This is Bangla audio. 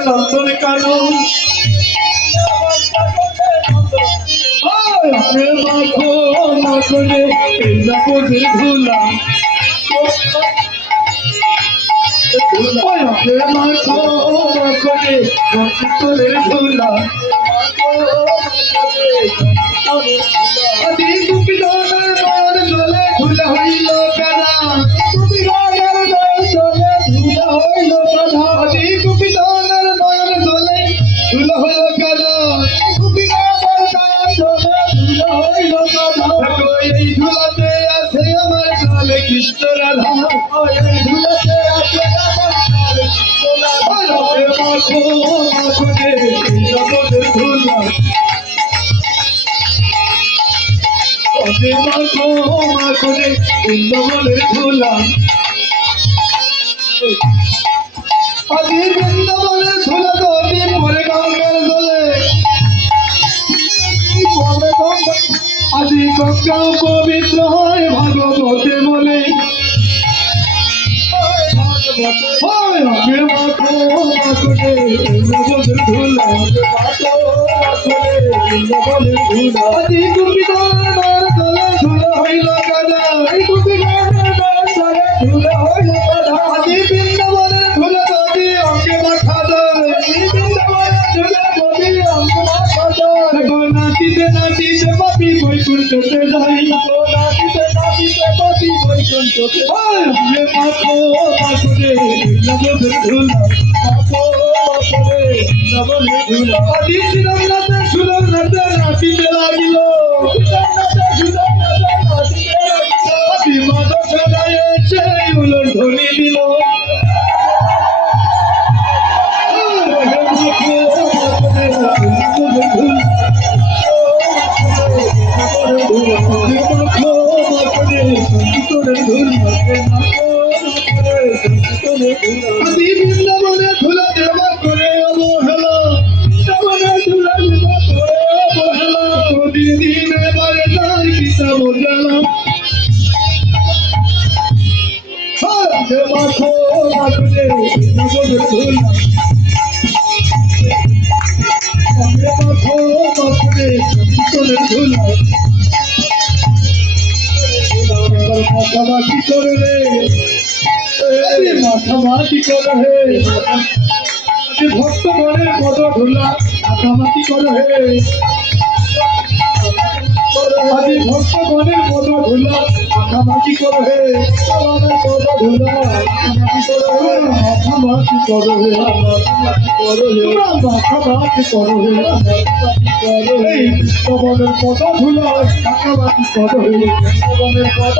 নন্দন কানন মাখো মাখনে নবদের ধুলা মাখো মাখনে নবদের ধুলা আদি কুপিদানের মান জলে ধুলা হইল কানা কুপিদানের মান জলে ধুলা হইল কানা আদি কুপিদানের মান জলে ধুলা হইল কানা কুপিদানের মান জলে ধুলা হইল কানা এই ধুলাতে আছে আমার কালে কৃষ্ণ রাধা এই ধুলাতে আছে আমার কালে কৃষ্ণ রাধা মাখো মাখনে নবদের ধুলা মাখো মাখনে বৃন্দাবনের ধুলা আদি বৃন্দাবনের ধুলা তো অতি পরে গঙ্গার জলে আদি গঙ্গা পবিত্র হয় ভাগবতে বলে মাখো মাখনে বৃন্দাবনের ধুলা মাখো মাখনে বৃন্দাবনের ধুলা আদি গোপীগণের দলে ধুলা হইল কাদা এই গোপীগণের দলে ধুলা হইল কাদা আদি বৃন্দাবনের ধুলা যদি অঙ্গে মাখা দেয় এই বৃন্দাবনের ধুলা যদি অঙ্গে মাখা দেয় নাচিতে নাচিতে পাপি বৈকুণ্ঠতে যাই নাচিতে নাচিতে পাপি বৈকুণ্ঠতে মাখো মাখনে নবদের ধুলা মাখো মাখনে নবদের ধুলা আদি শ্রীরামনাথে সুরনাথে নাচিতে লাগিল আদি মাধব সদায় সেই উলট ধ্বনি দিল আদি বৃন্দাবনে ধুলা দেবা করে অবহেলা বৃন্দাবনে ধুলা দেবা করে অবহেলা প্রতিদিন এবারে তার পিতা বোঝালা মাখো মাখনে নবদের ধুলা মাখো মাখনে নবদের ধুলা মাথামাটি করে রে মাথামাটি করে হে ভক্ত মনের পদ ধুলা মাথামাটি করে হে আদি ভক্ত মনের পদ ধুলা মাথামাটি করে হে পদ ধুলা মাথামাটি করে হে মাথামাটি করে হে মাথামাটি করে হে মাথামাটি করে হে পবনের পদ ধুলা মাথামাটি করে হে পবনের পদ